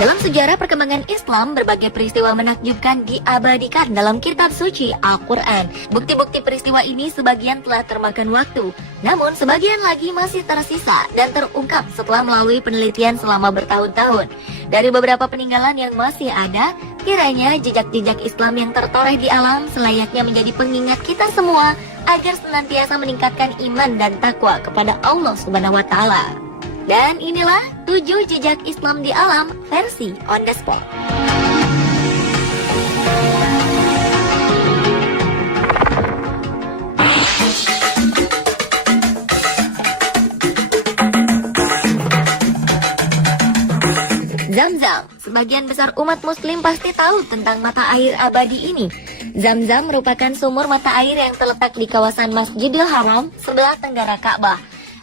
Dalam sejarah perkembangan Islam, berbagai peristiwa menakjubkan diabadikan dalam kitab suci Al-Quran. Bukti-bukti peristiwa ini sebagian telah termakan waktu, namun sebagian lagi masih tersisa dan terungkap setelah melalui penelitian selama bertahun-tahun. Dari beberapa peninggalan yang masih ada, kiranya jejak-jejak Islam yang tertoreh di alam selayaknya menjadi pengingat kita semua agar senantiasa meningkatkan iman dan takwa kepada Allah Subhanahu wa Ta'ala. Dan inilah 7 jejak Islam di alam versi on the spot. Zam-Zam. Sebagian besar umat muslim pasti tahu tentang mata air abadi ini. Zam-Zam merupakan sumur mata air yang terletak di kawasan Masjidil Haram sebelah tenggara Ka'bah.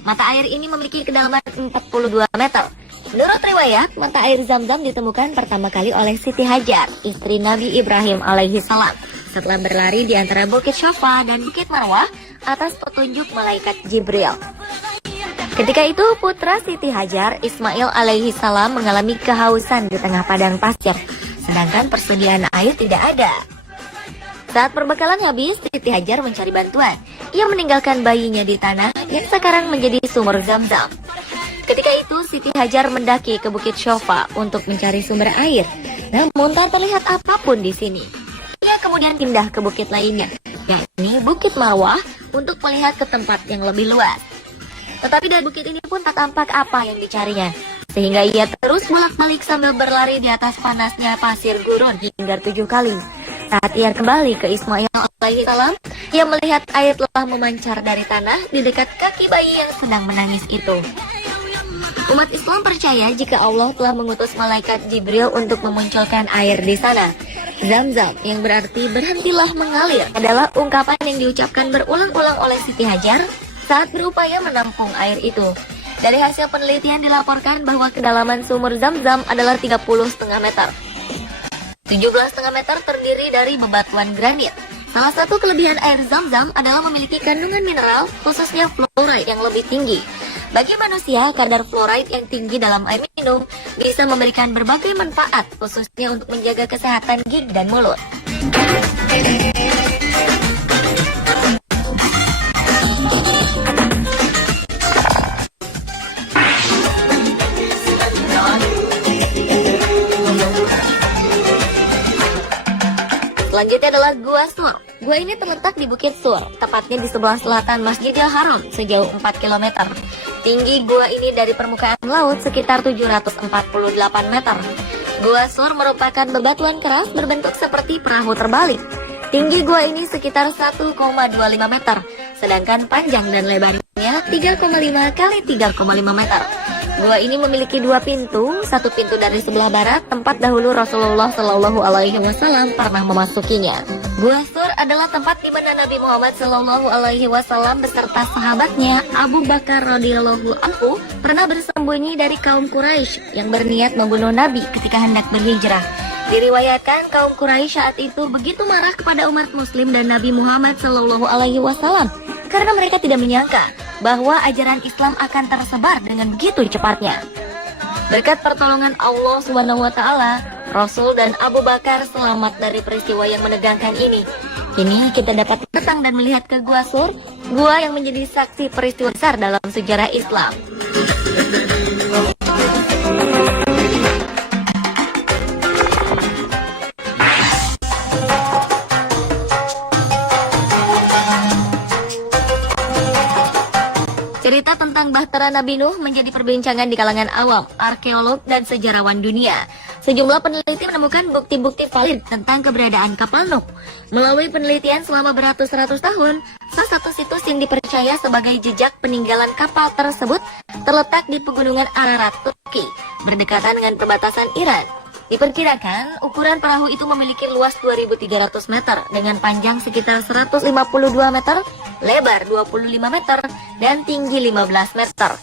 Mata air ini memiliki kedalaman 42 meter. Menurut riwayat, mata air Zam-Zam ditemukan pertama kali oleh Siti Hajar, istri Nabi Ibrahim alaihi salam, setelah berlari di antara Bukit Syafa dan Bukit Marwah atas petunjuk malaikat Jibril. Ketika itu, putra Siti Hajar, Ismail alaihi salam, mengalami kehausan di tengah padang pasir, sedangkan persediaan air tidak ada. Saat perbekalan habis, Siti Hajar mencari bantuan. Ia meninggalkan bayinya di tanah yang sekarang menjadi sumur Zam-Zam. Ketika itu, Siti Hajar mendaki ke Bukit Syafa untuk mencari sumber air. Namun tak terlihat apapun di sini. Ia kemudian pindah ke bukit lainnya, yakni Bukit Marwah, untuk melihat ke tempat yang lebih luas. Tetapi dari bukit ini pun tak tampak apa yang dicarinya, sehingga ia terus bolak-balik sambil berlari di atas panasnya pasir gurun hingga 7 kali. Saat ia kembali ke Ismail alaihi salam, ia melihat air telah memancar dari tanah di dekat kaki bayi yang sedang menangis itu. Umat Islam percaya jika Allah telah mengutus malaikat Jibril untuk memunculkan air di sana. Zam-Zam, yang berarti berhentilah mengalir, adalah ungkapan yang diucapkan berulang-ulang oleh Siti Hajar saat berupaya menampung air itu. Dari hasil penelitian dilaporkan bahwa kedalaman sumur Zam-Zam adalah 30,5 meter. 17,5 meter terdiri dari bebatuan granit. Salah satu kelebihan air Zam-Zam adalah memiliki kandungan mineral, khususnya fluoride yang lebih tinggi. Bagi manusia, kadar fluoride yang tinggi dalam air minum bisa memberikan berbagai manfaat, khususnya untuk menjaga kesehatan gigi dan mulut. Selanjutnya adalah Gua Sur. Gua ini terletak di Bukit Sur, tepatnya di sebelah selatan Masjidil Haram sejauh 4 km. Tinggi gua ini dari permukaan laut sekitar 748 meter. Gua Sur merupakan bebatuan keras berbentuk seperti perahu terbalik. Tinggi gua ini sekitar 1,25 meter, sedangkan panjang dan lebarnya 3,5 kali 3,5 meter. Gua ini memiliki 2 pintu, satu pintu dari sebelah barat, tempat dahulu Rasulullah Shallallahu Alaihi Wasallam pernah memasukinya. Gua Sur adalah tempat di mana Nabi Muhammad Shallallahu Alaihi Wasallam beserta sahabatnya Abu Bakar radhiyallahu anhu pernah bersembunyi dari kaum Quraisy yang berniat membunuh Nabi ketika hendak berhijrah. Diriwayatkan kaum Quraisy saat itu begitu marah kepada umat Muslim dan Nabi Muhammad Shallallahu Alaihi Wasallam karena mereka tidak menyangka bahwa ajaran Islam akan tersebar dengan begitu cepatnya. Berkat pertolongan Allah Subhanahu wa Ta'ala, Rasul dan Abu Bakar selamat dari peristiwa yang menegangkan ini. Kini kita dapat datang dan melihat ke Gua Sur, gua yang menjadi saksi peristiwa besar dalam sejarah Islam. Cerita tentang Bahtera Nabi Nuh menjadi perbincangan di kalangan awam, arkeolog, dan sejarawan dunia. Sejumlah peneliti menemukan bukti-bukti valid tentang keberadaan kapal Nuh. Melalui penelitian selama beratus-ratus tahun, salah satu situs yang dipercaya sebagai jejak peninggalan kapal tersebut terletak di pegunungan Ararat, Turki, berdekatan dengan perbatasan Iran. Diperkirakan, ukuran perahu itu memiliki luas 2.300 meter dengan panjang sekitar 152 meter, lebar 25 meter, dan tinggi 15 meter.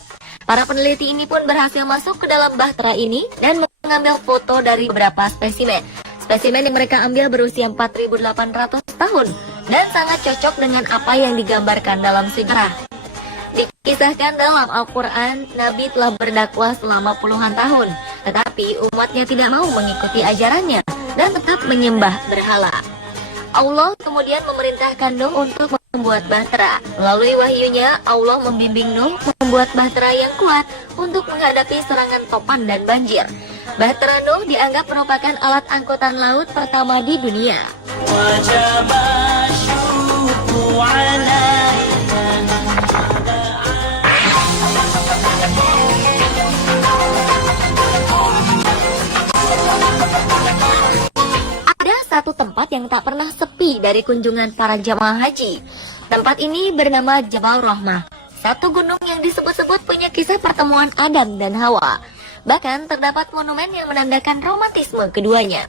Para peneliti ini pun berhasil masuk ke dalam bahtera ini dan mengambil foto dari beberapa spesimen. Spesimen yang mereka ambil berusia 4.800 tahun dan sangat cocok dengan apa yang digambarkan dalam sejarah. Dikisahkan dalam Al-Quran, Nabi telah berdakwah selama puluhan tahun, tetapi umatnya tidak mau mengikuti ajarannya dan tetap menyembah berhala. Allah kemudian memerintahkan Nuh untuk membuat bahtera. Melalui wahyunya, Allah membimbing Nuh membuat bahtera yang kuat untuk menghadapi serangan topan dan banjir. Bahtera Nuh dianggap merupakan alat angkutan laut pertama di dunia. Satu tempat yang tak pernah sepi dari kunjungan para jamaah haji. Tempat ini bernama Jabal Rahmah, satu gunung yang disebut-sebut punya kisah pertemuan Adam dan Hawa. Bahkan terdapat monumen yang menandakan romantisme keduanya.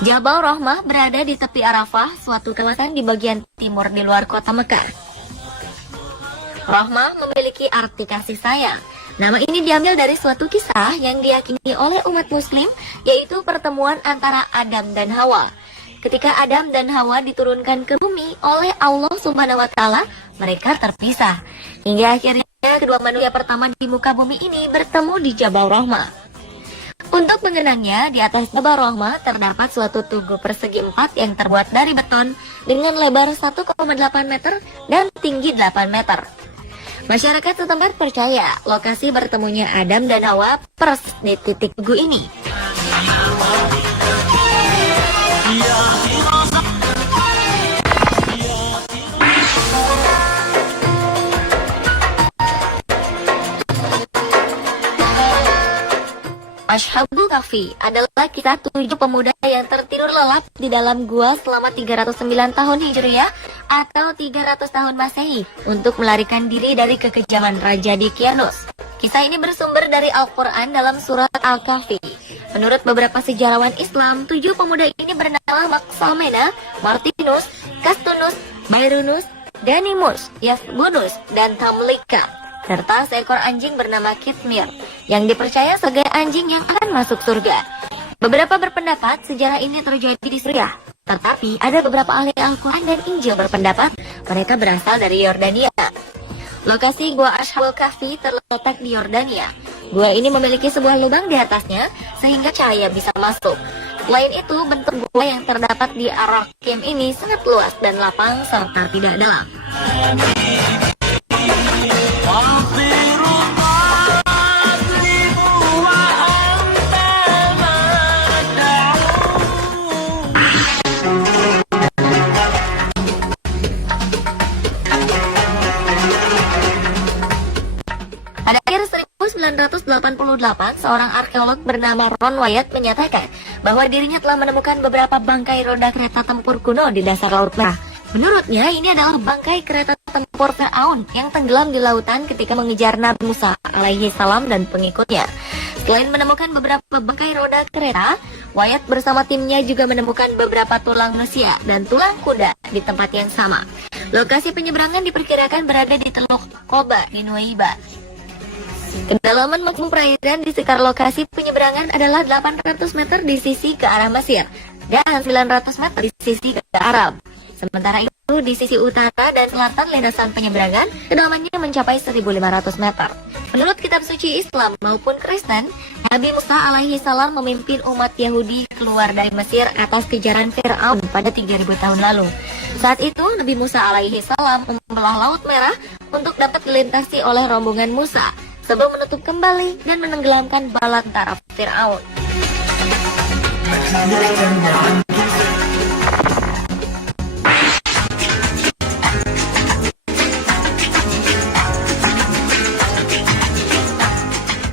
Jabal Rahmah berada di tepi Arafah, suatu kawasan di bagian timur di luar kota Mekah. Rahmah memiliki arti kasih sayang. Nama ini diambil dari suatu kisah yang diyakini oleh umat muslim, yaitu pertemuan antara Adam dan Hawa. Ketika Adam dan Hawa diturunkan ke bumi oleh Allah Subhanahu wa Ta'ala, mereka terpisah. Hingga akhirnya kedua manusia pertama di muka bumi ini bertemu di Jabal Rahmah. Untuk mengenangnya, di atas Jabal Rahmah terdapat suatu tugu persegi 4 yang terbuat dari beton dengan lebar 1,8 meter dan tinggi 8 meter. Masyarakat setempat percaya lokasi bertemunya Adam dan Hawa persis di titik tugu ini. Ashabul Kahfi adalah kisah 7 pemuda yang tertidur lelap di dalam gua selama 309 tahun Hijriah atau 300 tahun Masehi untuk melarikan diri dari kekejaman Raja Dicyanus. Kisah ini bersumber dari Al-Quran dalam surat Al-Kahfi. Menurut beberapa sejarawan Islam, 7 pemuda ini bernama Maksamena, Martinus, Castunus, Bairunus, Ganimus, Yasbunus, dan Tamlika, serta seekor anjing bernama Kitmir yang dipercaya sebagai anjing yang akan masuk surga. Beberapa berpendapat sejarah ini terjadi di Suriah, tetapi ada beberapa ahli Al-Quran dan Injil berpendapat mereka berasal dari Yordania. Lokasi Gua Ashabul Kahfi terletak di Yordania. Gua ini memiliki sebuah lubang di atasnya sehingga cahaya bisa masuk. Selain itu, bentuk gua yang terdapat di Ar-Rakim ini sangat luas dan lapang serta tidak dalam. Pada akhir 1988, seorang arkeolog bernama Ron Wyatt menyatakan bahwa dirinya telah menemukan beberapa bangkai roda kereta tempur kuno di dasar Laut Merah. Menurutnya, ini adalah bangkai kereta tempur Fir'aun yang tenggelam di lautan ketika mengejar Nabi Musa alaihi salam dan pengikutnya. Selain menemukan beberapa bangkai roda kereta, Wyatt bersama timnya juga menemukan beberapa tulang manusia dan tulang kuda di tempat yang sama. Lokasi penyeberangan diperkirakan berada di Teluk Qoba di Nuwaiba. Kedalaman makmum perairan di sekitar lokasi penyeberangan adalah 800 meter di sisi ke arah Mesir dan 900 meter di sisi ke Arab. Sementara itu di sisi utara dan selatan lintasan penyeberangan kedalamannya mencapai 1.500 meter. Menurut kitab suci Islam maupun Kristen, Nabi Musa alaihi salam memimpin umat Yahudi keluar dari Mesir atas kejaran Fir'aun pada 3.000 tahun lalu. Saat itu Nabi Musa alaihi salam membelah Laut Merah untuk dapat dilintasi oleh rombongan Musa sebelum menutup kembali dan menenggelamkan bala tentara Fir'aun.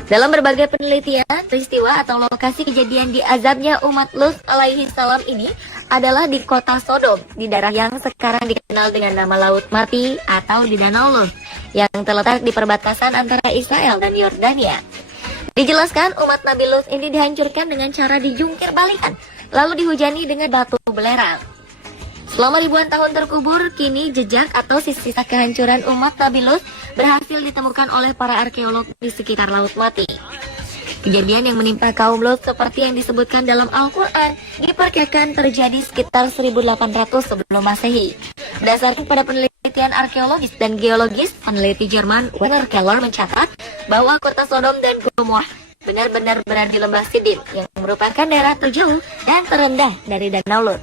Dalam berbagai penelitian, peristiwa atau lokasi kejadian di azabnya umat Lut alaihi salam ini adalah di kota Sodom, di daerah yang sekarang dikenal dengan nama Laut Mati atau di Danau Lut, yang terletak di perbatasan antara Israel dan Yordania. Dijelaskan umat Nabi Lut ini dihancurkan dengan cara dijungkir balikan, lalu dihujani dengan batu belerang. Selama ribuan tahun terkubur, kini jejak atau sisa kehancuran umat Nabi Lut berhasil ditemukan oleh para arkeolog di sekitar Laut Mati. Kejadian yang menimpa kaum Lut seperti yang disebutkan dalam Al-Quran diperkirakan terjadi sekitar 1800 sebelum Masehi. Berdasarkan pada penelitian arkeologis dan geologis, peneliti Jerman Werner Keller mencatat bahwa kota Sodom dan Gomorrah benar-benar berada di lembah Siddim yang merupakan daerah terjauh dan terendah dari Danau Lut.